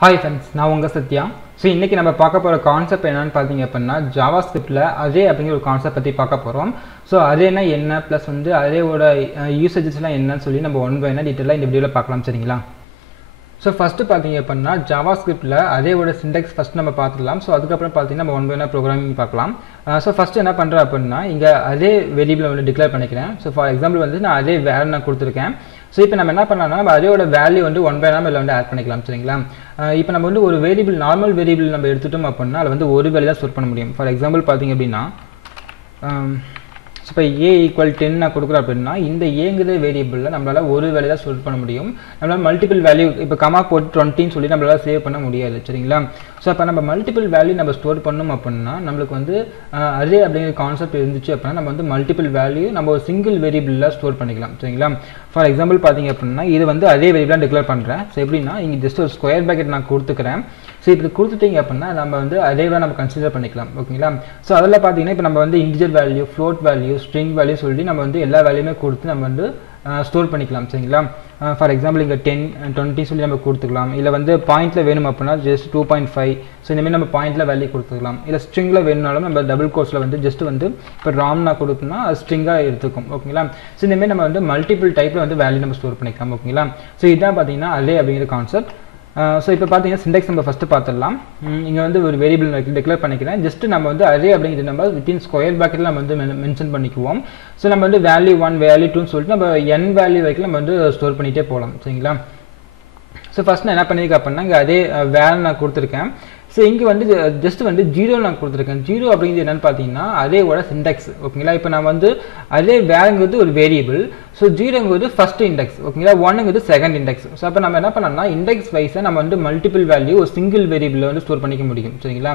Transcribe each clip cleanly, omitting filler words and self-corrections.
Hi friends, நான் உங்க Sathya. So இன்றைக்கி நம்ம பார்க்க போகிற கான்செப்ட் என்னென்னு பார்த்தீங்க அப்படின்னா ஜாவாஸ்கிரிப்டில் அரே அப்படிங்கிற ஒரு கான்செப்ட் பற்றி பார்க்க போகிறோம். ஸோ அரேனா என்ன ப்ளஸ் வந்து அரேவோட யூசேஜஸ்லாம் என்னன்னு சொல்லி நம்ம ஒன் பை ஒன்னாக டீட்டெயிலாக இந்த வீடியோவில் பார்க்கலாம். சரிங்களா? ஸோ ஃபஸ்ட்டு பார்த்தீங்க அப்படின்னா ஜாவாஸ்கிரிப்டில் அரேவோட சிண்டெக்ஸ் ஃபஸ்ட் நம்ம பார்த்துக்கலாம். ஸோ அதுக்கப்புறம் பார்த்தீங்கன்னா நம்ம ஒன் பை ஒன்னாக ப்ரோக்ராமிங் பார்க்கலாம். ஸோ ஃபஸ்ட்டு என்ன பண்ணுறேன் அப்படின்னா இங்கே அரே வேரியபிளை வந்து டிக்ளேர் பண்ணிக்கிறேன். ஸோ ஃபார் எக்ஸாம்பிள் வந்து நான் அரே வேறு நான் கொடுத்துருக்கேன். ஸோ இப்போ நம்ம என்ன பண்ணலாம்னா நம்ம அதோட வேல்யூ வந்து ஒன் பை ஒன் வந்து ஆட் பண்ணிக்கலாம். சரிங்களா? இப்போ நம்ம வந்து ஒரு வேரியபிள் நார்மல் வேரியபிள் நம்ம எடுத்துட்டோம் அப்படின்னா அதில் வந்து ஒரு வேல்யூ தான் ஸ்டோர் பண்ண முடியும். ஃபார் எக்ஸாம்பிள் பார்த்தீங்க அப்படின்னா இப்போ ஏ ஈக்குவல் 10 நான் கொடுக்குறேன் அப்படின்னா இந்த ஏங்கிற வேரியபிளில் நம்மளால் ஒரு வேல்யூ தான் ஸ்டோர் பண்ண முடியும். நம்மளால் மல்டிபிள் வேல்யூ இப்போ கமா போட்டு 20ன்னு சொல்லி நம்மளால் சேவ் பண்ண முடியாது. சரிங்களா? ஸோ அப்போ நம்ம மல்டிபிள் வேல்யூ நம்ம ஸ்டோர் பண்ணோம் அப்படின்னா நம்மளுக்கு வந்து அரே அப்படிங்கிற கான்செப்ட் இருந்துச்சு அப்படின்னா நம்ம வந்து மல்டிபிள் வேல்யூ நம்ம ஒரு சிங்கிள் வேரியபிளில் ஸ்டோர் பண்ணிக்கலாம். சரிங்களா? ஃபார் எக்ஸாம்பிள் பார்த்தீங்க அப்படின்னா இது வந்து அதே வேரியபிளாக டிக்ளேர் பண்ணுறேன். ஸோ எப்படின்னா இங்கே ஜஸ்ட் ஒரு ஸ்கொயர் பேக்கெட் நான் கொடுத்துக்கிறேன். ஸோ இப்படி கொடுத்துட்டீங்க அப்படின்னா நம்ம வந்து அதேவாக நம்ம கன்சிடர் பண்ணிக்கலாம். ஓகேங்களா? ஸோ அதில் பார்த்தீங்கன்னா இப்போ நம்ம வந்து integer value, float value, string value சொல்லி நம்ம வந்து எல்லா வேல்யூமே கொடுத்து நம்ம வந்து ஸ்டோர் பண்ணிக்கலாம். சரிங்களா? ஃபார் எக்ஸாம்பிள் இங்கே 10, 20 சொல்லி நம்ம கொடுத்துக்கலாம். இல்லை வந்து பாயிண்டில் வேணும் அப்படின்னா ஜஸ்ட் 2.5. ஸோ இந்தமாதிரி நம்ம பாயிண்டில் வேல்யூ கொடுத்துக்கலாம். இல்லை ஸ்ட்ரிங்கில் வேணும்னாலும் நம்ம டபுள் கோர்ஸில் வந்து ஜஸ்ட் வந்து இப்போ ராம்னா கொடுத்தோம்னா அது ஸ்ட்ரிங்காக எடுத்துக்கும். ஓகேங்களா? ஸோ இந்தமாதிரி நம்ம வந்து மல்டிபிள் டைப்பில் வந்து வேல்யூ நம்ம ஸ்டோர் பண்ணிக்கலாம். ஓகேங்களா? ஸோ இதுதான் பார்த்தீங்கன்னா அரே அப்படிங்கிற கான்செப்ட். ஸோ இப்போ பார்த்தீங்கன்னா சிண்டெக்ஸ் நம்ம ஃபஸ்ட்டு பார்த்துடலாம். இங்கே வந்து ஒரு வேரியபிள் டிக்ளேர் பண்ணிக்கிறேன். ஜஸ்ட் நம்ம வந்து அரே அப்படிங்கிறது நம்ம வித்தின் ஸ்கொயர் பேக்கெட்டில் நம்ம வந்து மென்ஷன் பண்ணிக்குவோம். ஸோ நம்ம வந்து வேல்யூ 1 வேல்யூ 2ன்னு சொல்லிட்டு நம்ம n வேல்யூ வரைக்கும் நம்ம வந்து ஸ்டோர் பண்ணிகிட்டே போகலாம். சரிங்களா? ஸோ ஃபஸ்ட் நான் என்ன பண்ணியிருக்கேன் அப்படின்னா இங்கே அதே வேல்யூ நான் கொடுத்துருக்கேன். ஸோ இங்கே வந்து ஜஸ்ட் வந்து 0 நான் கொடுத்துருக்கேன். 0 அப்படிங்கிறது என்னென்னு பார்த்தீங்கன்னா அதேவோட சிண்டெக்ஸ். ஓகேங்களா? இப்போ நான் வந்து அதே வேல்யூங்கிறது ஒரு வேரியபிள். ஸோ 0ங்கிறது ஃபர்ஸ்ட் இண்டெக்ஸ். ஓகேங்களா? 1ங்கிறது செகண்ட் இண்டெக்ஸ். ஸோ அப்போ நம்ம என்ன பண்ணோம்னா இண்டெக்ஸ் வைஸாக நம்ம வந்து மல்டிபிள் வேல்யூ ஒரு சிங்கிள் வேரியபிளில் வந்து ஸ்டோர் பண்ணிக்க முடியும். சரிங்களா?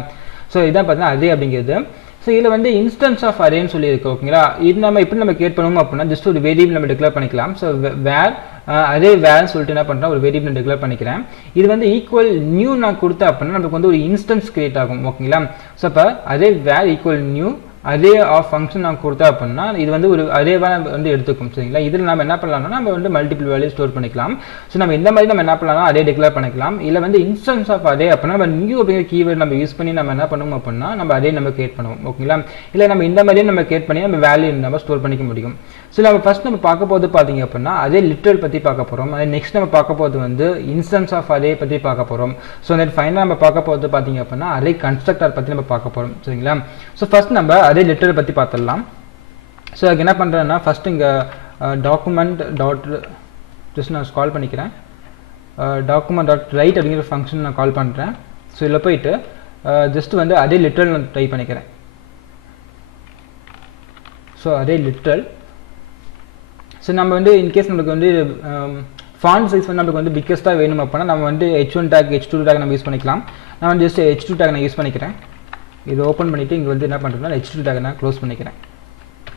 ஸோ இதான் பார்த்தீங்கன்னா அரே அப்படிங்கிறது. ஸோ இதில் வந்து இன்ஸ்டன்ஸ் ஆஃப் அரேன்னு சொல்லியிருக்கு. ஓகேங்களா? இது நம்ம எப்படி நம்ம கிரியேட் பண்ணுவோம் அப்படின்னா ஜஸ்ட் ஒரு வேரியபிள் நம்ம டிக்ளேர் பண்ணிக்கலாம். ஸோ வேர் அதே வேர்ன்னு சொல்லிட்டு என்ன பண்ணுறேன் ஒரு வேரியபிள் டிக்ளேர் பண்ணிக்கிறேன். இது வந்து ஈக்குவல் நியூ நான் கொடுத்தேன் அப்படின்னா நமக்கு வந்து ஒரு இன்ஸ்டன்ஸ் கிரியேட் ஆகும். ஓகேங்களா? ஸோ அப்போ அதே var equal new array of function நான் கொடுத்தா அப்படின்னா இது வந்து ஒரு அரேவாக வந்து எடுத்துக்கும். சரிங்களா? இதில் நம்ம என்ன பண்ணலாம்னா நம்ம வந்து மல்டிபிள் வேல்யூ ஸ்டோர் பண்ணிக்கலாம். ஸோ நம்ம இந்த மாதிரி நம்ம என்ன பண்ணலாம் அரே டிக்ளேர் பண்ணிக்கலாம். இல்லை வந்து இன்ஸ்டன்ஸ் ஆஃப் அரே அப்படின்னா நம்ம நியூ அப்படிங்கிற கீவேர்ட் நம்ம யூஸ் பண்ணி நம்ம என்ன பண்ணுவோம் அப்படின்னா நம்ம அரே நம்ம கிரியேட் பண்ணுவோம். ஓகேங்களா? இல்லை நம்ம இந்த மாதிரியே நம்ம கிரியேட் பண்ணி நம்ம வேல்யூ நம்ம ஸ்டோர் பண்ணிக்க முடியும். ஸோ நம்ம ஃபர்ஸ்ட் நம்ம பார்க்க போது பார்த்தீங்க அப்படின்னா அதே லிட்ரல் பற்றி பார்க்க போகிறோம். அதே நெக்ஸ்ட் நம்ம பார்க்க போது வந்து இன்ஸ்டன்ஸ் ஆஃப் அரே பற்றி பார்க்க போகிறோம். ஸோ நெட் ஃபைனலாக நம்ம பார்க்க போது பார்த்தீங்க அப்படின்னா அரே கன்ஸ்ட்ரக்டர் பற்றி நம்ம பார்க்க போகிறோம். சரிங்களா? ஸோ ஃபர்ஸ்ட் நம்ம அதே லிட்ரல் பற்றி பார்த்துடலாம். ஸோ அதுக்கு என்ன பண்ணுறேன்னா ஃபர்ஸ்ட் இங்கே டாக்குமெண்ட் டாட் ஜஸ்ட் நான் கால் பண்ணிக்கிறேன். டாக்குமெண்ட் டாட் ரைட் அப்படிங்கிற ஃபங்க்ஷன் நான் கால் பண்ணுறேன். ஸோ இதில் போயிட்டு ஜஸ்ட் வந்து அதே லிட்ரல் நான் டைப் பண்ணிக்கிறேன். ஸோ அதே லிட்ரல். ஸோ நம்ம வந்து இன்கேஸ் நம்மளுக்கு வந்து ஃபாண்ட் சைஸ் வந்து நம்மளுக்கு வந்து பிக்கஸ்ட்டாக வேணும் அப்படின்னா நம்ம வந்து h1 டேக் h2 டேக் நம்ம யூஸ் பண்ணிக்கலாம். நான் வந்து ஜஸ்ட் h2 டேக் நான் யூஸ் பண்ணிக்கிறேன். இது ஓப்பன் பண்ணிவிட்டு இங்கே வந்து என்ன பண்ணுறேன்னா h2 டேக் நான் க்ளோஸ் பண்ணிக்கிறேன்.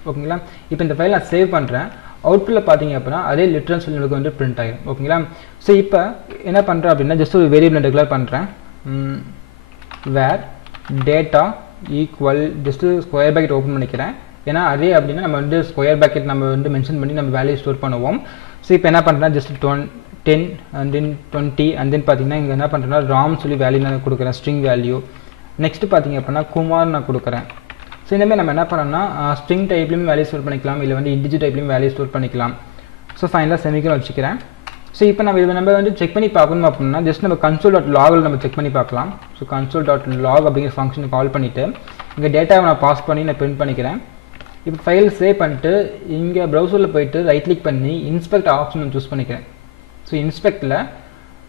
ஓகேங்களா? இப்போ இந்த ஃபைல் நான் சேவ் பண்ணுறேன். அவுட்புட்டில் பார்த்தீங்க அப்படின்னா அதே லிட்ரல் சொல்லி நமக்கு வந்து பிரிண்ட் ஆகிடும். ஓகேங்களா? ஸோ இப்போ என்ன பண்ணுறேன் அப்படின்னா ஜஸ்ட் ஒரு வேரியபிள் டிக்ளேர் பண்ணுறேன். Var data equal just square bracket open பண்ணிக்கிறேன். ஏன்னா அதே அப்படின்னா நம்ம வந்து ஸ்கொயர் பேக்கெட் நம்ம வந்து மென்ஷன் பண்ணி நம்ம வேல்யூ ஸ்டோர் பண்ணுவோம். ஸோ இப்போ என்ன பண்ணுறேன்னா just 10 and then 20 and then பார்த்தீங்கன்னா இங்கே என்ன பண்ணுறேன்னா ராம் சொல்லி வேல்யூ நான் கொடுக்குறேன் ஸ்ட்ரிங் வேல்யூ. நெக்ஸ்ட் பார்த்தீங்க அப்படின்னா குமார் நான் கொடுக்குறேன். ஸோ இந்தமாதிரி நம்ம என்ன பண்ணோம்னா ஸ்ட்ரிங் டைப்லையும் வேல்யூ ஸ்டோர் பண்ணிக்கலாம். இல்லை வந்து இன்டிஜர் டைப்லையும் வேல்யூ ஸ்டோர் பண்ணிக்கலாம். ஸோ ஃபைனலாக செமிக்கன் வச்சுக்கிறேன். ஸோ இப்போ நம்ம வந்து செக் பண்ணி பார்க்கணும் அப்படின்னா ஜஸ்ட் நம்ம கன்சோல் டாட் லாகில் நம்ம செக் பண்ணி பார்க்கலாம். ஸோ கன்சோல் டாட் லாக் அப்படிங்கிற ஃபங்க்ஷனை கால் பண்ணிவிட்டு இங்கே டேட்டாவை நான் பாஸ் பண்ணி நான் பிரிண்ட் பண்ணிக்கிறேன். இப்போ ஃபைல் சேவ் பண்ணிட்டு இங்கே ப்ரௌசரில் போயிட்டு ரைட் கிளிக் பண்ணி இன்ஸ்பெக்ட் ஆப்ஷன் நான் சூஸ் பண்ணிக்கிறேன். ஸோ இன்ஸ்பெக்டில்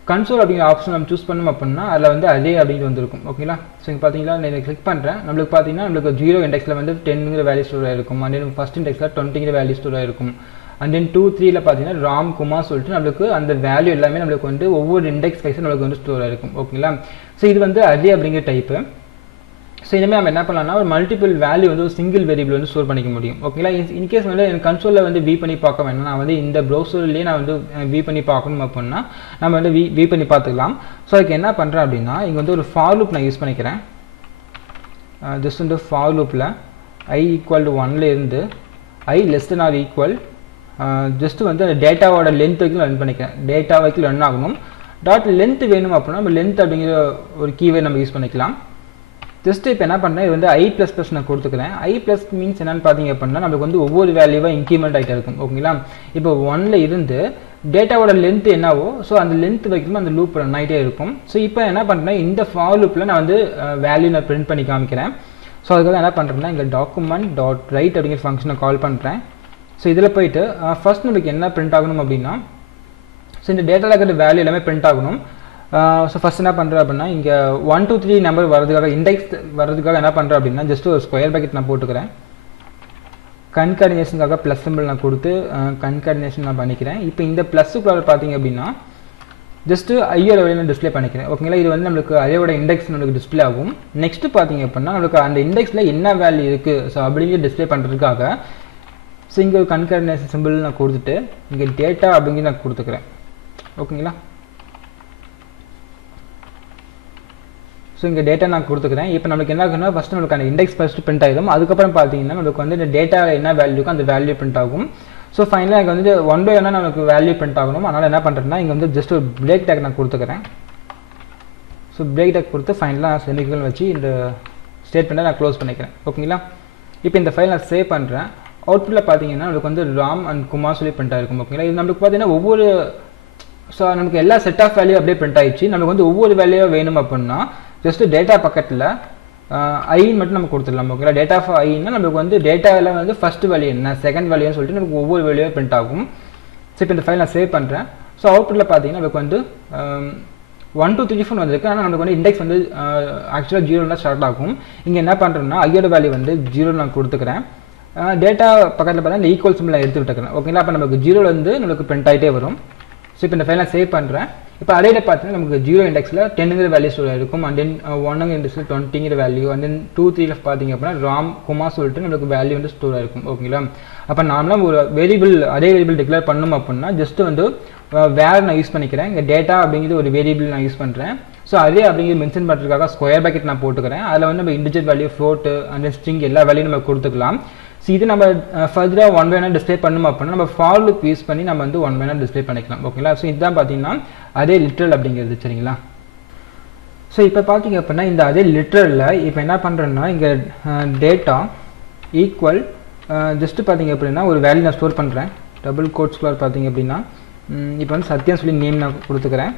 கன்சோல் அப்படிங்கிற ஆப்ஷன் நம்ம சூஸ் பண்ணோம் அப்படின்னா அதில் வந்து அதே அப்படிங்கிறது வந்துருக்கும். ஓகேங்களா? ஸோ இங்கே பார்த்தீங்களா நான் கிளிக் பண்ணுறேன். நம்மளுக்கு பார்த்தீங்கன்னா நம்மளுக்கு 0 இண்டெக்ஸில் வந்து 10ங்கிற வேல்யூ ஸ்டோர் ஆகிருக்கும். அண்ட் தென் ஃபஸ்ட் இண்டெக்ஸில் 20ங்கிற வேல்யூ ஸ்டோர் ஆகிருக்கும். அண்ட் தென் 2, 3ல் பார்த்தீங்கன்னா ராம் குமார் சொல்லிட்டு நம்மளுக்கு அந்த வேல்யூ எல்லாமே நம்மளுக்கு வந்து ஒவ்வொரு இண்டெக்ஸ் வைஸாக நம்மளுக்கு வந்து ஸ்டோர் ஆகிருக்கும். ஓகேங்களா? ஸோ இது வந்து அதே அப்படிங்கிற டைப்பு. ஸோ இனிமேல் நம்ம என்ன பண்ணலாம்னா ஒரு மல்டிபிள் வேல்யூ வந்து ஒரு சிங்கிள் வேரியபிள் வந்து ஸ்டோர் பண்ணிக்க முடியும். ஓகேங்களா? இன்கேஸ் வந்து எனக்கு கன்சோலில் வந்து வியூ பண்ணி பார்க்க வேணும், நான் வந்து இந்த ப்ரௌசர்லேயே நான் வந்து வியூ பண்ணி பார்க்கணும் அப்படின்னா நம்ம வந்து வியூ பண்ணி பார்த்துக்கலாம். ஸோ அதுக்கு என்ன பண்ணுறேன் அப்படின்னா இங்கே வந்து ஒரு ஃபார் லூப் நான் யூஸ் பண்ணிக்கிறேன். ஜஸ்ட் வந்து ஃபார் லூப்பில் i ஈக்குவல் டு 1ல இருந்து i less than or equal just வந்து அந்த டேட்டாவோட லென்த் வரைக்கும் ரன் பண்ணிக்கிறேன். டேட்டா வரைக்கும் ரன் ஆகணும். டாட் லென்த் வேணும் அப்படின்னா நம்ம லென்த் அப்படிங்கிற ஒரு கீவேர்ட் நம்ம யூஸ் பண்ணிக்கலாம். ஜஸ்ட் இப்போ என்ன பண்ணுறேன், இது வந்து i ப்ளஸ் ப்ளஸ் நான் கொடுத்துக்கிறேன். i ப்ளஸ் மீன்ஸ் என்னென்னு பார்த்தீங்க அப்படின்னா நம்மளுக்கு வந்து ஒவ்வொரு வேல்யூவாக இன்க்ரிமெண்ட் ஆகிட்டே இருக்கும். ஓகேங்களா, இப்போ 1ல் இருந்து டேட்டாவோட லென்த் என்னவோ ஸோ அந்த லென்த் வைக்கும் அந்த லூப் ரன் ஆகிட்டே இருக்கும். ஸோ இப்போ என்ன பண்ணுறேன், இந்த ஃபார் லூப்பில் நான் வந்து வேல்யூ நான் பிரிண்ட் பண்ணி காமிக்கிறேன். ஸோ அதுக்காக என்ன பண்ணுறேன்னா இங்கே டாக்குமெண்ட் டாட் ரைட் அப்படிங்கிற ஃபங்க்ஷனை கால் பண்ணுறேன். ஸோ இதில் போயிட்டு ஃபர்ஸ்ட் நமக்கு என்ன பிரிண்ட் ஆகணும் அப்படின்னா, ஸோ இந்த டேட்டாவில் இருக்கிற வேல்யூ எல்லாமே பிரிண்ட் ஆகணும். ஸோ ஃபஸ்ட் என்ன பண்ணுறேன் அப்படின்னா இங்கே 1 2 3 நம்பர் வரதுக்காக இண்டெக்ஸ் வரதுக்காக என்ன பண்ணுறேன் அப்படின்னா ஜஸ்ட் ஒரு ஸ்கொயர் ப்ராக்கெட் நான் போட்டுக்கிறேன். கன்கார்டினேஷனுக்காக ப்ளஸ் சிம்பிள் நான் கொடுத்து கன்கார்டினேஷன் நான் பண்ணிக்கிறேன். இப்போ இந்த ப்ளஸ்ஸுக்குள்ள பார்த்தீங்க அப்படின்னா ஜஸ்ட்டு ஐயோட வேல்யூ நான் டிஸ்பிளே பண்ணிக்கிறேன். ஓகேங்களா, இது வந்து நம்மளுக்கு ஐயோட இண்டெக்ஸ் நம்மளுக்கு டிஸ்பிளே ஆகும். நெக்ஸ்ட்டு பார்த்தீங்க அப்படின்னா நம்மளுக்கு அந்த இண்டெக்ஸில் என்ன வேல்யூ இருக்குது ஸோ அப்படிங்கிற டிஸ்பிளே பண்ணுறதுக்காக ஸோ இங்கே ஒரு கன்கார்டினேஷன் சிம்பிள் நான் கொடுத்துட்டு இங்கே டேட்டா அப்படிங்கிற நான் கொடுத்துக்கிறேன். ஓகேங்களா, ஸோ இங்கே டேட்டா நான் கொடுத்துக்கிறேன். இப்போ நம்மளுக்கு என்ன ஆகும்னா ஃபஸ்ட் நம்மளுக்கு அந்த இண்டெக்ஸ் ஃபஸ்ட்டு பிரிண்ட் ஆகிடும். அதுக்கப்புறம் பார்த்தீங்கன்னா நம்மளுக்கு வந்து இந்த டேட்டா என்ன வேல்யூ இருக்கோ அந்த வேல்யூ பிரிண்ட் ஆகும். ஸோ ஃபைனலாக இங்கே வந்து 1 by 1 நமக்கு வேல்யூ பிரிண்ட் ஆகணும். அதனால் என்ன பண்ணுறேன்னா இங்கே வந்து ஜஸ்ட் ஒரு பிரேக் டேக் நான் கொடுத்துக்கிறேன். ஸோ பிரேக் டேக் கொடுத்து ஃபைனலாக செமிகோலன் வச்சு இந்த ஸ்டேட்மெண்ட்டை நான் க்ளோஸ் பண்ணிக்கிறேன். ஓகேங்களா, இப்போ இந்த ஃபைல் நான் சேவ் பண்ணுறேன். அவுட்புட்டில் பார்த்தீங்கன்னா நம்மளுக்கு வந்து ராம் அண்ட் குமார் சொல்லி பிரிண்ட் ஆகிருக்கும். ஓகேங்களா, இது நம்மளுக்கு பார்த்தீங்கன்னா ஒவ்வொரு ஸோ நமக்கு எல்லா செட் ஆஃப் வேல்யூ அப்படியே பிரிண்ட் ஆகிடுச்சு. நமக்கு வந்து ஒவ்வொரு வேல்யூவாக வேணும் அப்படின்னா ஜஸ்ட் டேட்டா பக்கத்தில் ஐன்னு மட்டும் நம்ம கொடுத்துடலாம். ஓகேங்களா, டேட்டா ஆஃப் ஐன்னா நம்மளுக்கு வந்து டேட்டாவில் வந்து ஃபஸ்ட் வேல்யூ என்ன செகண்ட் வேல்யூன்னு சொல்லிட்டு நமக்கு ஒவ்வொரு வேல்யூவாக பிரிண்ட் ஆகும். ஸோ இப்போ இந்த ஃபைல் நான் சேவ் பண்ணுறேன். ஸோ அவுட்புட்டில் பார்த்தீங்கன்னா நமக்கு வந்து 1 2 3 4 வந்திருக்கு. ஆனால் நமக்கு வந்து இண்டெக்ஸ் வந்து ஆக்சுவலாக 0 தான் ஸ்டார்ட் ஆகும். இங்கே என்ன பண்ணுறேன்னா ஐயோட வேல்யூ வந்து 0 நான் கொடுத்துக்கிறேன். டேட்டா பக்கத்தில் பார்த்தா இந்த ஈக்குவல் சிம்பிள் நான் எடுத்து விட்டுக்கிறேன். ஓகேங்களா, அப்போ நமக்கு 0லேருந்து நமக்கு பிரிண்ட் ஆகிட்டே வரும். ஸோ இப்போ இந்த ஃபைல் நான் சேவ் பண்ணுறேன். இப்போ அடையில பார்த்தீங்கன்னா நமக்கு 0 இண்டெக்ஸில் 10ங்கிற வேல்யூ ஸ்டோர் இருக்கும். அண்ட் தென் 1ங்க இண்டெக்ஸில் 20ங்கிற வேல்யூ அண்ட் தென் 2 3ல பார்த்தீங்க அப்படின்னா ராம் குமார் சொல்லிட்டு நமக்கு வேல்யூ வந்து ஸ்டோர் ஆகிருக்கும். ஓகேங்களா, அப்போ நார்மலாக ஒரு வேரியபிள் அதே வேரியபிள் டிக்ளேர் பண்ணணும் அப்படின்னா ஜஸ்ட் வந்து வேர் நான் யூஸ் பண்ணிக்கிறேன். இங்கே டேட்டா அப்படிங்கிறது ஒரு வேரியபிள் நான் யூஸ் பண்ணுறேன். ஸோ அதே அப்படிங்கிறது மென்ஷன் பண்ணுறதுக்காக ஸ்கொயர் ப்ராக்கெட் நான் போட்டுக்கிறேன். அதில் வந்து நம்ம individual value float and string எல்லா வேல்யூ நம்ம கொடுத்துக்கலாம். ஸோ இது நம்ம ஃபர்தராக 1 by 1 டிஸ்பிளே பண்ணணும் அப்படின்னா நம்ம ஃபார் லூப் யூஸ் பண்ணி நம்ம வந்து 1 by 1 டிஸ்பிளே பண்ணிக்கலாம். ஓகேங்களா, ஸோ இதுதான் பார்த்தீங்கன்னா அதே லிட்ரல் அப்படிங்கிறது. சரிங்களா, ஸோ இப்போ பார்த்தீங்க அப்படின்னா இந்த அதே லிட்ரலில் இப்போ என்ன பண்ணுறேன்னா இங்கே டேட்டா ஈக்குவல் ஜஸ்ட்டு பார்த்தீங்க அப்படின்னா ஒரு வேல்யூ நான் ஸ்டோர் பண்ணுறேன். டபுள் கோட்ஸ்குள்ளார் பார்த்தீங்க அப்படின்னா இப்போ வந்து சத்யான்னு சொல்லி நேம் நான் கொடுத்துக்கிறேன்.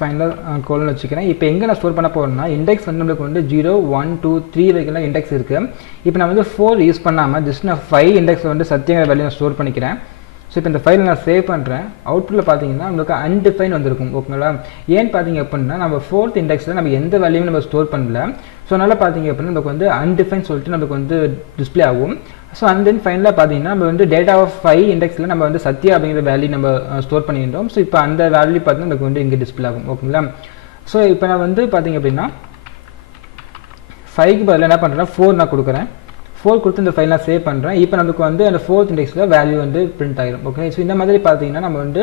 ஃபைனலாக கோல்னு வச்சுக்கிறேன். இப்போ எங்கே நான் ஸ்டோர் பண்ண போகிறேன்னா இண்டெக்ஸ் வந்து நம்மளுக்கு வந்து 0 1 2 3 வரைக்கும் இண்டெக்ஸ் இருக்குது. இப்போ நான் வந்து 4 யூஸ் பண்ணாமல் ஜஸ்ட் நான் 5 இண்டெக்ஸில் வந்து சத்தியங்கிற வேல்யூ நான் ஸ்டோர் பண்ணிக்கிறேன். ஸோ இப்போ இந்த ஃபைலை நான் சேவ் பண்ணுறேன். அவுட்புட்டில் பார்த்தீங்கன்னா நம்மளுக்கு அன்டிஃபைன் வந்திருக்கும். ஓகேங்களா, ஏன்னு பார்த்தீங்க அப்படின்னா நம்ம 4th இண்டெக்ஸில் நம்ம எந்த வேல்யூவும் நம்ம ஸ்டோர் பண்ணல. ஸோ அதனால் பார்த்தீங்க அப்படின்னா நமக்கு வந்து அன்டிஃபைன் சொல்லிட்டு நமக்கு வந்து டிஸ்பிளே ஆகும். ஸோ அண்ட் தென் ஃபைனலாக பார்த்தீங்கன்னா நம்ம வந்து டேட்டா ஆஃப் 5 இண்டெக்ஸில் நம்ம வந்து சத்யா அப்படிங்கிற வேல்யூ நம்ம ஸ்டோர் பண்ணியிருந்தோம். ஸோ இப்போ அந்த வேல்யூ பார்த்தீங்கன்னா நமக்கு வந்து இங்கே டிஸ்பிளே ஆகும். ஓகேங்களா, ஸோ இப்போ நான் வந்து பார்த்தீங்க அப்படின்னா 5க்கு பதில் என்ன பண்ணுறேன்னா 4 நான் கொடுக்குறேன். 4 கொடுத்து இந்த ஃபைல் நான் சேவ் பண்ணுறேன். இப்போ நமக்கு வந்து அந்த 4th இண்டெக்ஸில் வேல்யூ வந்து பிரிண்ட் ஆகிடும். ஓகே, ஸோ இந்த மாதிரி பார்த்தீங்கன்னா நம்ம வந்து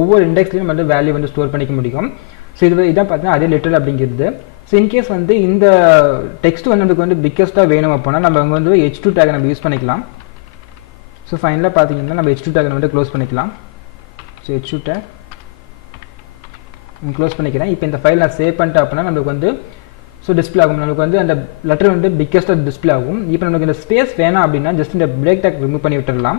ஒவ்வொரு இண்டெக்ஸ்லையும் நம்ம வந்து வேல்யூ வந்து ஸ்டோர் பண்ணிக்க முடியும். ஸோ இதான் பார்த்தீங்கன்னா அதே லிட்டரல் அப்படிங்கிறது. ஸோ இன்கேஸ் வந்து இந்த டெக்ஸ்ட் வந்து நமக்கு வந்து பிக்கஸ்ட்டாக வேணும் அப்படின்னா நம்ம அங்கே வந்து H2 டேக் நம்ம யூஸ் பண்ணிக்கலாம். ஸோ ஃபைனலாக பார்த்தீங்கன்னா நம்ம H2 டேக் வந்து க்ளோஸ் பண்ணிக்கலாம். ஸோ H2 டேக் க்ளோஸ் பண்ணிக்கிறேன். இப்போ இந்த ஃபைல் நான் சேவ் பண்ணிட்டேன் அப்படின்னா நமக்கு வந்து ஸோ டிஸ்பிளே ஆகும். நமக்கு வந்து அந்த லெட்டர் வந்து பிக்கஸ்ட்டாக டிஸ்பிளே ஆகும். இப்போ நமக்கு இந்த ஸ்பேஸ் வேணாம் அப்படின்னா ஜஸ்ட் இந்த பிரேக் டேக் ரிமூவ் பண்ணி விட்டுடலாம்.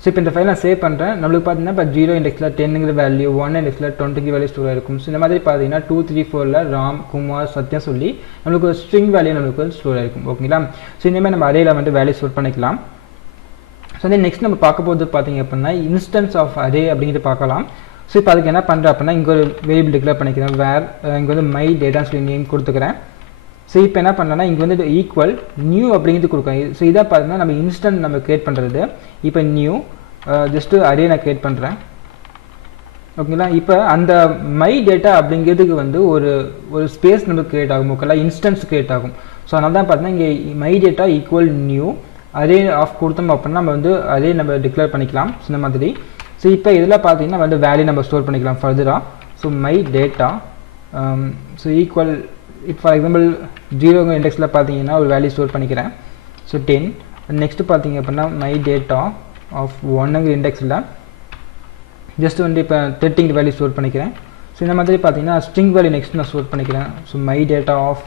ஸோ இப்போ இந்த ஃபைல் நான் சேவ் பண்ணுறேன். நம்மளுக்கு பார்த்தீங்கன்னா இப்போ 0 இண்டெக்ஸில் 10ங்கிற வேல்யூ 1 இண்டெக்ஸில் 20ங்கிற வேல்யூ ஸ்டோர் ஆகிருக்கும். ஸோ இந்த மாதிரி பார்த்தீங்கன்னா 2 3 4ல் ராம் குமார் சத்யா சொல்லி நம்மளுக்கு ஒரு ஸ்ட்ரிங் வேல்யூ நம்மளுக்கு ஸ்டோர் ஆகிருக்கும். ஓகேங்களா, ஸோ இந்தமாதிரி நம்ம அரேயில் வந்து வேல்யூ ஸ்டோர் பண்ணிக்கலாம். ஸோ வந்து நெக்ஸ்ட் நம்ம பார்க்க போகிறது பார்த்தீங்க அப்படின்னா இன்ஸ்டன்ஸ் ஆஃப் அரே அப்படிங்கிறது பார்க்கலாம். ஸோ இப்போ அதுக்கு என்ன பண்ணுறேன் அப்படின்னா இங்கே ஒரு வேரியபிள் டிக்ளேர் பண்ணிக்கிறேன். வேர் இங்கே வந்து மை டேட்டான்னு சொல்லி நேம் கொடுத்துக்கிறேன். ஸோ இப்போ என்ன பண்ணேன்னா இங்கே வந்து ஈக்குவல் நியூ அப்படிங்கிறது கொடுக்குறேன். ஸோ இதாக பார்த்தீங்கன்னா நம்ம இன்ஸ்டன்ட் நம்ம கிரியேட் பண்ணுறது. இப்போ நியூ ஜஸ்ட்டு அரே நான் கிரியேட் பண்ணுறேன். ஓகேங்களா, இப்போ அந்த மை டேட்டா அப்படிங்கிறதுக்கு வந்து ஒரு ஸ்பேஸ் நமக்கு கிரியேட் ஆகும். ஓகேங்களா, இன்ஸ்டன்ஸ் கிரியேட் ஆகும். ஸோ அதனால தான் பார்த்தீங்கன்னா இங்கே my data equal new array of கொடுத்தோம் அப்படின்னா நம்ம வந்து அரே நம்ம டிக்ளேர் பண்ணிக்கலாம். ஸோ இந்த மாதிரி. ஸோ இப்போ இதில் பார்த்தீங்கன்னா வந்து வேல்யூ நம்ம ஸ்டோர் பண்ணிக்கலாம் ஃபர்தராக. So my data so equal இப்போ ஃபார் எக்ஸாம்பிள் 0ங்க இண்டெக்ஸில் பார்த்தீங்கன்னா ஒரு வேல்யூ ஸ்டோர் பண்ணிக்கிறேன். ஸோ 10. நெக்ஸ்ட்டு பார்த்தீங்க அப்படின்னா மை டேட்டா ஆஃப் 1ங்க இண்டெக்ஸில் ஜஸ்ட் வந்து இப்போ 30ங்கிற வேல்யூ ஸ்டோர் பண்ணிக்கிறேன். ஸோ இந்த மாதிரி பார்த்தீங்கன்னா ஸ்ட்ரிங் வேல்யூ நெக்ஸ்ட் நான் ஸ்டோர் பண்ணிக்கிறேன். So my data of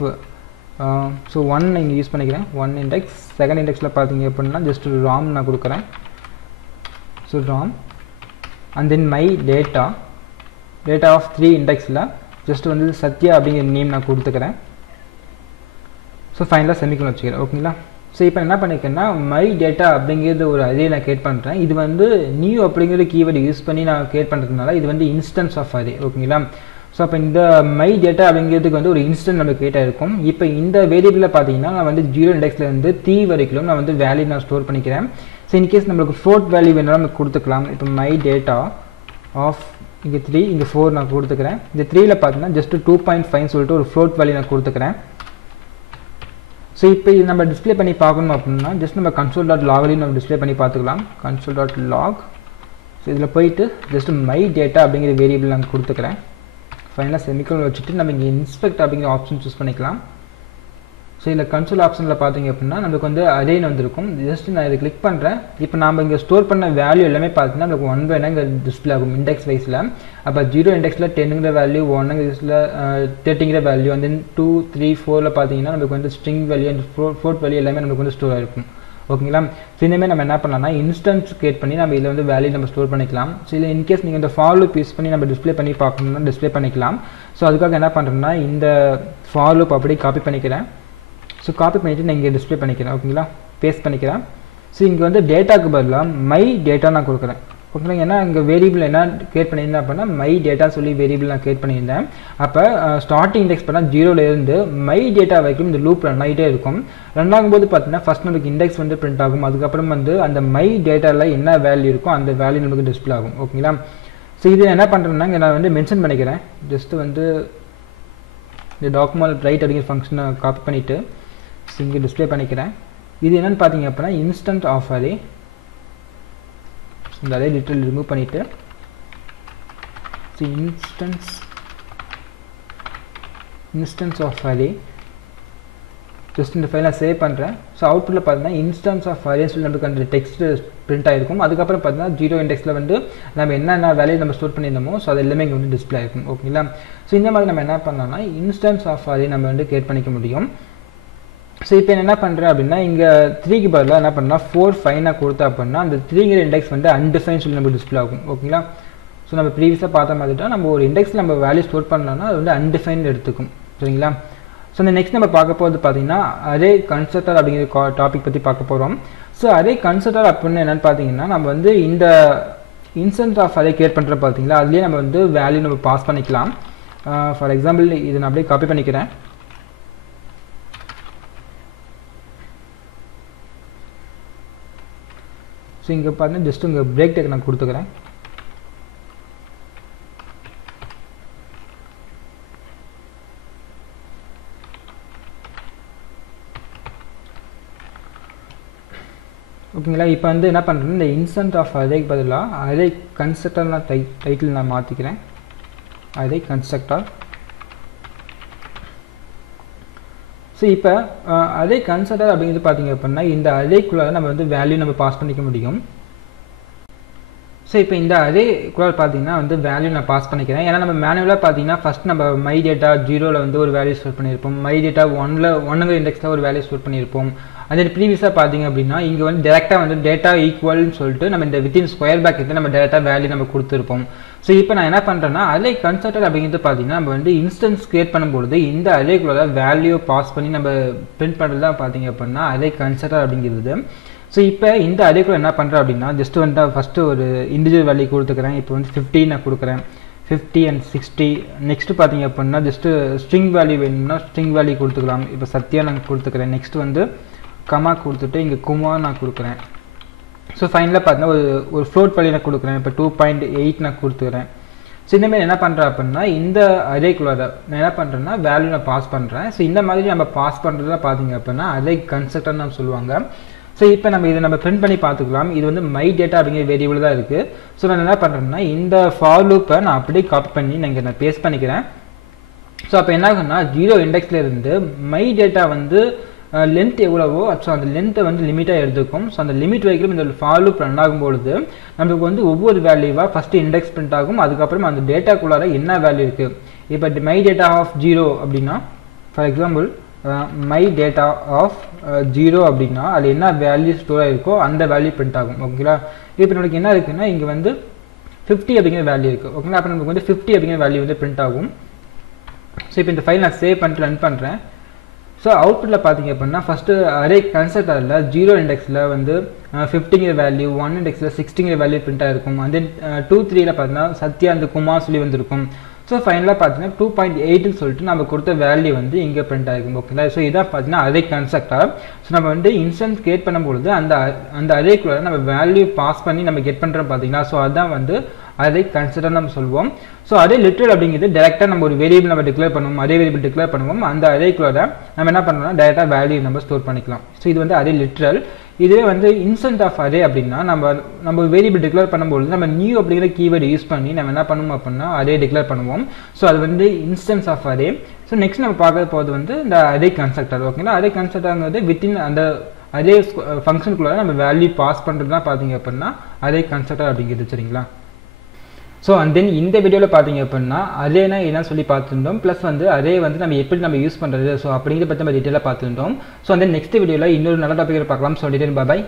so 1 இங்கே யூஸ் பண்ணிக்கிறேன். 1 இண்டெக்ஸ். செகண்ட் இண்டெக்ஸில் பார்த்தீங்க அப்படின்னா ஜஸ்ட் ராம் நான் கொடுக்குறேன். So Ram and then my data of 3 இண்டெக்ஸில் ஜஸ்ட் வந்து சத்யா அப்படிங்கிற நேம் நான் கொடுத்துக்கிறேன். ஸோ ஃபைனலாக செமிகோலன் வச்சுக்கிறேன். ஓகேங்களா? ஸோ இப்போ என்ன பண்ணியிருக்கேன்னா மை டேட்டா அப்படிங்கிறது ஒரு அரே நான் கிரியேட் பண்ணுறேன். இது வந்து நியூ அப்படிங்கிற கீவேர்டு யூஸ் பண்ணி நான் கிரியேட் பண்ணுறதுனால இது வந்து இன்ஸ்டன்ஸ் ஆஃப் அரே. ஓகேங்களா? ஸோ அப்போ இந்த மை டேட்டா அப்படிங்கிறதுக்கு வந்து ஒரு இன்ஸ்டன்ட் நம்ம கிரியேட் ஆகிருக்கும். இப்போ இந்த வேரியபிளில் பார்த்தீங்கன்னா நான் வந்து 0 இண்டெக்ஸ்லேருந்து 3 வரைக்கும் நான் வந்து வேல்யூ நான் ஸ்டோர் பண்ணிக்கிறேன். ஸோ இன்கேஸ் நம்மளுக்கு ஃப்ளோட் வேல்யூ வேணாலும் நம்ம கொடுத்துக்கலாம். இப்போ மை டேட்டா ஆஃப் இங்கே 3 இங்கே 4 நான் கொடுத்துக்கிறேன். இந்த 3ல் பார்த்தீங்கன்னா ஜஸ்ட் 2.5 சொல்லிட்டு ஒரு ஃப்ளோட் வேல்யூ நான் கொடுத்துக்கிறேன். ஸோ இப்போ இது நம்ம டிஸ்பிளே பண்ணி பார்க்கணும் அப்படின்னா ஜஸ்ட் நம்ம console.log நம்ம டிஸ்பிளே பண்ணி பார்த்துக்கலாம். console.log. ஸோ இதில் போயிட்டு ஜஸ்ட் மை டேட்டா அப்படிங்கிற வேரியபிள் நான் கொடுத்துக்கிறேன். ஃபைனலாக செமிகோலன் வச்சுட்டு நம்ம இங்கே இன்ஸ்பெக்ட் அப்படிங்கிற ஆப்ஷன் சூஸ் பண்ணிக்கலாம். ஸோ இதில் கன்சோல் ஆப்ஷனில் பார்த்தீங்க அப்படின்னா நமக்கு வந்து அரேன்னு வந்திருக்கும். ஜஸ்ட் நான் இதை கிளிக் பண்ணுறேன். இப்போ நம்ம இங்கே ஸ்டோர் பண்ண வேல்யூ எல்லாமே பார்த்தீங்கன்னா நமக்கு 1 by 9 இங்கே டிஸ்பிளே ஆகும் இண்டெக்ஸ் வைஸில். அப்போ 0 இண்டெக்ஸில் 10ங்கிற வேல்யூ, 1 இண்டெக்ஸில் 30ங்கிற வேல்யூ, அண்ட் தென் 2, 3, 4ல் பார்த்தீங்கன்னா நமக்கு வந்து string value and float value எல்லாமே நமக்கு வந்து ஸ்டோர் ஆகிருக்கும். ஓகேங்களா? ஸோ இனிமேல் நம்ம என்ன பண்ணலாம்னா இன்ஸ்டன்ஸ் கிரியேட் பண்ணி நம்ம இதில் வந்து வேல்யூ நம்ம ஸ்டோர் பண்ணிக்கலாம். ஸோ இதில் இன்கேஸ் நீங்கள் இந்த ஃபார் லூப் யூஸ் பண்ணி நம்ம டிஸ்பிளே பண்ணி பார்க்கணும்னா டிஸ்பிளே பண்ணிக்கலாம். ஸோ அதுக்காக என்ன பண்ணுறேன்னா இந்த ஃபார் லூப் அப்படியே காப்பி பண்ணிக்கிறேன். ஸோ காப்பி பண்ணிவிட்டு நான் இங்கே டிஸ்பிளே பண்ணிக்கிறேன். ஓகேங்களா? பேஸ்ட் பண்ணிக்கிறேன். ஸோ இங்கே வந்து டேட்டாக்கு பதிலாக மை டேட்டா நான் கொடுக்குறேன். ஓகேங்களா? ஏன்னா இங்கே வேரியபிள் என்ன கிரியேட் பண்ணியிருந்தேன் அப்படின்னா மை டேட்டா சொல்லி வேரியபிள் நான் கிரியேட் பண்ணியிருந்தேன். அப்போ ஸ்டார்டிங் இண்டெக்ஸ் பண்ணால் 0லேருந்து மை டேட்டா வரைக்கும் இந்த லூப் ரன் ஆகிட்டே இருக்கும். ரன் ஆகும்போது பார்த்தீங்கன்னா ஃபஸ்ட் நமக்கு இண்டெக்ஸ் வந்து பிரிண்ட் ஆகும். அதுக்கப்புறம் வந்து அந்த மை டேட்டாவில் என்ன வேல்யூ இருக்கோ அந்த வேல்யூ நமக்கு டிஸ்பிளே ஆகும். ஓகேங்களா? ஸோ இது என்ன பண்ணுறேன்னா இங்கே நான் வந்து மென்ஷன் பண்ணிக்கிறேன். ஜஸ்ட்டு வந்து இந்த டாக்குமெண்ட் ரைட் அப்படிங்கிற ஃபங்க்ஷனை காப்பி பண்ணிவிட்டு இங்கே டிஸ்பிளே பண்ணிக்கிறேன். இது என்னென்னு பார்த்தீங்க அப்படின்னா இன்ஸ்டன்ட் ஆஃப் அரே. இந்த அரே லிட்டரல் ரிமூவ் பண்ணிவிட்டு இன்ஸ்டன்ஸ் ஆஃப் அரே ஜஸ்ட் இந்த ஃபைலை சேவ் பண்ணுறேன். ஸோ அவுட்புட்டில் பார்த்தீங்கன்னா இன்ஸ்டன்ஸ் ஆஃப் அரேன்னு சொல்லி நமக்கு அந்த டெக்ஸ்ட் பிரிண்ட் ஆகிருக்கும். அதுக்கப்புறம் பார்த்தீங்கன்னா 0 இண்டெக்ஸில் வந்து நம்ம என்னென்ன வேல்யூ நம்ம ஸ்டோர் பண்ணியிருந்தோமோ ஸோ அது எல்லாமே இங்கே வந்து டிஸ்பிளே ஆகிருக்கும். ஓகேங்களா? ஸோ இந்த மாதிரி நம்ம என்ன பண்ணலாம்னா இன்ஸ்டன்ஸ் ஆஃப் அரே நம்ம வந்து கிரியேட் பண்ணிக்க முடியும். ஸோ இப்போ என்ன பண்ணுறேன் அப்படின்னா இங்கே 3க்கு பதிலாக என்ன பண்ணால் 4, 5 நான் கொடுத்தா அப்படின்னா அந்த 3ங்கிற இண்டெக்ஸ் வந்து அன்டிஃபைன் சொல்லி நம்ம டிஸ்பிளே ஆகும். ஓகேங்களா? ஸோ நம்ம ப்ரீவியஸாக பார்த்த மாதிரி தான் நம்ம ஒரு இண்டெக்ஸில் நம்ம வேல்யூ ஸ்டோர் பண்ணோம்னா அது வந்து அன்டிஃபைன் எடுத்துக்கும். சரிங்களா? ஸோ இந்த நெக்ஸ்ட் நம்ம பார்க்க போகிறது பார்த்தீங்கன்னா அரே கன்ஸ்ட்ரக்டர் அப்படிங்கிற டாபிக் பற்றி பார்க்க போகிறோம். ஸோ அரே கன்ஸ்ட்ரக்டர் அப்படின்னு என்னென்னு பார்த்தீங்கன்னா நம்ம வந்து இந்த இன்ஸ்டன்ஸ் ஆஃப் அரே கிரியேட் பண்ணுற பார்த்தீங்களா அதுலேயே நம்ம வந்து வேல்யூ நம்ம பாஸ் பண்ணிக்கலாம். ஃபார் எக்ஸாம்பிள் இதை நான் அப்படியே காப்பி பண்ணிக்கிறேன். ஸோ இங்கே பார்த்தீங்கன்னா ஜஸ்ட் இங்கே பிரேக் டேக் நான் கொடுத்துக்கிறேன். ஓகேங்களா? இப்போ வந்து என்ன பண்ணுறேன்னா இந்த இன்ஸ்டன்ட் ஆஃப் அரேக்கு பதிலாக அரே கன்ஸ்ட்ரக்டர் நான் டைட்டில் நான் மாற்றிக்கிறேன். Array constructor. ஸோ இப்போ அரே கன்ஸ்ட்ரக்டர் அப்படிங்கிறது பார்த்தீங்க அப்படின்னா இந்த அரேக்குள்ளே நம்ம வந்து வேல்யூ நம்ம பாஸ் பண்ணிக்க முடியும். ஸோ இப்போ இந்த அரேக்குள்ளே பார்த்தீங்கன்னா வந்து வேல்யூ நான் பாஸ் பண்ணிக்கிறேன். ஏன்னா நம்ம மேனுவலாக பார்த்தீங்கன்னா ஃபஸ்ட் நம்ம மை டேட்டா 0ல் வந்து ஒரு வேல்யூ ஸ்டோர் பண்ணியிருப்போம். மை டேட்டா 1ங்கிற இண்டெக்ஸில் ஒரு வேல்யூ ஸ்டோர் பண்ணியிருப்போம். அதே ப்ரீவியஸாக பார்த்தீங்க அப்படின்னா இங்கே வந்து டேரெக்டாக வந்து டேட்டா ஈக்குவல்னு சொல்லிட்டு நம்ம இந்த வித்தின் ஸ்கொயர் பேக்கெட்டில் நம்ம டேட்டா வேல்யூ நம்ம கொடுத்துருப்போம். ஸோ இப்போ நான் என்ன பண்ணுறேன்னா அரே கன்ஸ்ட்ரக்டர் அப்படிங்கிறது பார்த்தீங்கன்னா நம்ம வந்து இன்ஸ்டன்ஸ் கிரியேட் பண்ணும்பொழுது இந்த அரேக்குள்ள வேல்யூ பாஸ் பண்ணி நம்ம பிரிண்ட் பண்ணுறது தான் பார்த்தீங்க அப்படின்னா அரே கன்ஸ்ட்ரக்டர் அப்படிங்கிறது. ஸோ இப்போ இந்த அரேக்குள்ள என்ன பண்ணுறேன் அப்படின்னா ஜஸ்ட் வந்து ஃபஸ்ட்டு ஒரு இண்டிவிஜுவல் வேல்யூ கொடுத்துக்கிறேன். இப்போ வந்து 50 நான் கொடுக்குறேன். 50 and 60. நெக்ஸ்ட் பார்த்தீங்க அப்படின்னா ஜஸ்ட்டு ஸ்ட்ரிங் வேல்யூ வேணும்னா ஸ்ட்ரிங் வேல்யூ கொடுத்துக்கலாம். இப்போ சத்யா நான் கொடுத்துக்கிறேன். நெக்ஸ்ட் வந்து கமா கொடுத்துட்டு இங்கே குமார் நான் கொடுக்குறேன். ஸோ ஃபைனலாக பார்த்தீங்கன்னா ஒரு ஃப்ளோட் வேல்யூ நான் கொடுக்குறேன். இப்போ 2.8 நான் கொடுத்துக்கிறேன். ஸோ இந்தமாதிரி என்ன பண்ணுறேன் அப்படின்னா இந்த அரேக்குள்ள நான் என்ன பண்ணுறேன்னா வேல்யூ நான் பாஸ் பண்ணுறேன். ஸோ இந்த மாதிரி நம்ம பாஸ் பண்ணுறதுலாம் பார்த்தீங்க அப்படின்னா அரே கன்ஸ்ட்ரக்டர்னு நம்ம சொல்லுவாங்க. ஸோ இப்போ நம்ம இதை நம்ம பிரிண்ட் பண்ணி பார்த்துக்கலாம். இது வந்து மை டேட்டா அப்படிங்கிற வேரியபிள் தான் இருக்குது. ஸோ நான் என்ன பண்ணுறேன்னா இந்த ஃபார் லூப்பை நான் அப்படியே காப்பி பண்ணி நான் பேஸ்ட் பண்ணிக்கிறேன். ஸோ அப்போ என்ன ஆகுன்னா 0 இண்டெக்ஸில் இருந்து மை டேட்டா வந்து லென்த் எவ்வளவோ ஸோ அந்த லென்த்தை வந்து லிமிட்டாக எடுத்துக்கும். ஸோ அந்த லிமிட் வரைக்கும் இந்த ஃபார் லூப் ரன் ஆகும்பொழுது நமக்கு வந்து ஒவ்வொரு வேல்யூவாக ஃபஸ்ட்டு இண்டெக்ஸ் பிரிண்ட் ஆகும். அதுக்கப்புறம் அந்த டேட்டாக்குள்ளார என்ன வேல்யூ இருக்குது. இப்போ மை டேட்டா ஆஃப் 0 அப்படின்னா for example my data of 0 அப்படின்னா அது என்ன வேல்யூ ஸ்டோர் ஆகிருக்கோ அந்த வேல்யூ பிரிண்ட் ஆகும். ஓகேங்களா. இப்போ நமக்கு என்ன இருக்குன்னா இங்கே வந்து 50 அப்படிங்கிற வேல்யூ இருக்குது. ஓகேங்களா. அப்போ நமக்கு வந்து 50 அப்படிங்கிற வேல்யூ வந்து பிரிண்ட் ஆகும். ஸோ இப்போ இந்த ஃபைல் நான் சேவ் பண்ணிட்டு ரன் பண்ணுறேன். ஸோ அவுட்புட்டில் பார்த்தீங்க அப்படின்னா ஃபஸ்ட்டு அரே கன்ஸ்ட்ரக்டரில் 0 இண்டெக்ஸில் வந்து 50ங்கிற வேல்யூ, 1 இண்டெக்ஸில் 60ங்கிற வேல்யூ பிரிண்ட் ஆகிருக்கும். அண்ட் தென் 2, 3ல் பார்த்தீங்கன்னா சத்யா அந்த குமார் சொல்லி வந்திருக்கும். ஸோ ஃபைனலாக பார்த்தீங்கன்னா 2.8ன்னு சொல்லிட்டு நம்ம கொடுத்த வேல்யூ வந்து இங்கே பிரிண்ட் ஆகிருக்கும். ஓகேங்களா. ஸோ இதான் பார்த்தீங்கன்னா அரே கன்ஸ்ட்ரக்டர். ஸோ நம்ம வந்து இன்ஸ்டன்ஸ் கிரியேட் பண்ணும்பொழுது அந்த அரேக்குள்ள நம்ம வேல்யூ பாஸ் பண்ணி நம்ம கெட் பண்ணுறோம் பார்த்தீங்கன்னா. ஸோ அதான் வந்து அதை கன்சிடர் நம்ம சொல்லுவோம். ஸோ அதே லிட்ரல் அப்படிங்கிறது டேரெக்டாக நம்ம ஒரு வேரியபிள் நம்ம டிக்ளேர் பண்ணுவோம், அதே வேரியபிள் டிக்ளேர் பண்ணுவோம். அந்த அரேக்குள்ள நம்ம என்ன பண்ணோம்னா டேரெக்டாக வேல்யூ நம்ம ஸ்டோர் பண்ணிக்கலாம். ஸோ இது வந்து அதே லிட்ரல். இதுவே வந்து இன்ஸ்டன்ட் ஆஃப் அரே அப்படின்னா நம்ம வேரியபிள் டிக்ளேர் பண்ணும்போது நம்ம நியூ அப்படிங்கிற கீவேர்டு யூஸ் பண்ணி நம்ம என்ன பண்ணுவோம் அப்படின்னா அரே டிக்ளேர் பண்ணுவோம். ஸோ அது வந்து instance of array. So next நம்ம பார்க்க போகிறது வந்து இந்த அரே கன்ஸ்ட்ரக்டர். ஓகேங்களா. அரே கன்ஸ்ட்ரக்டர்ங்கிறது வித்தின் அந்த அதே ஃபங்க்ஷனுக்குள்ள நம்ம வேல்யூ பாஸ் பண்ணுறது தான் பார்த்தீங்க அப்படின்னா அரே கன்ஸ்ட்ரக்டர் அப்படிங்கிறது. சரிங்களா. ஸோ அண்ட் தென் இந்த வீடியோவில் பார்த்தீங்க அப்படின்னா அரேனா என்ன சொல்லி பார்த்துருந்தோம், ப்ளஸ் வந்து அரே வந்து நம்ம எப்படி நம்ம யூஸ் பண்ணுறது ஸோ அப்படிங்கிற பற்றி நம்ம டீட்டெயிலாக பார்த்துருந்தோம். ஸோ அந்த நெக்ஸ்ட் வீடியோவில் இன்னொரு நல்ல டாபிக் பார்க்கலாம். ஸோ டீட்டெயில் பாய்.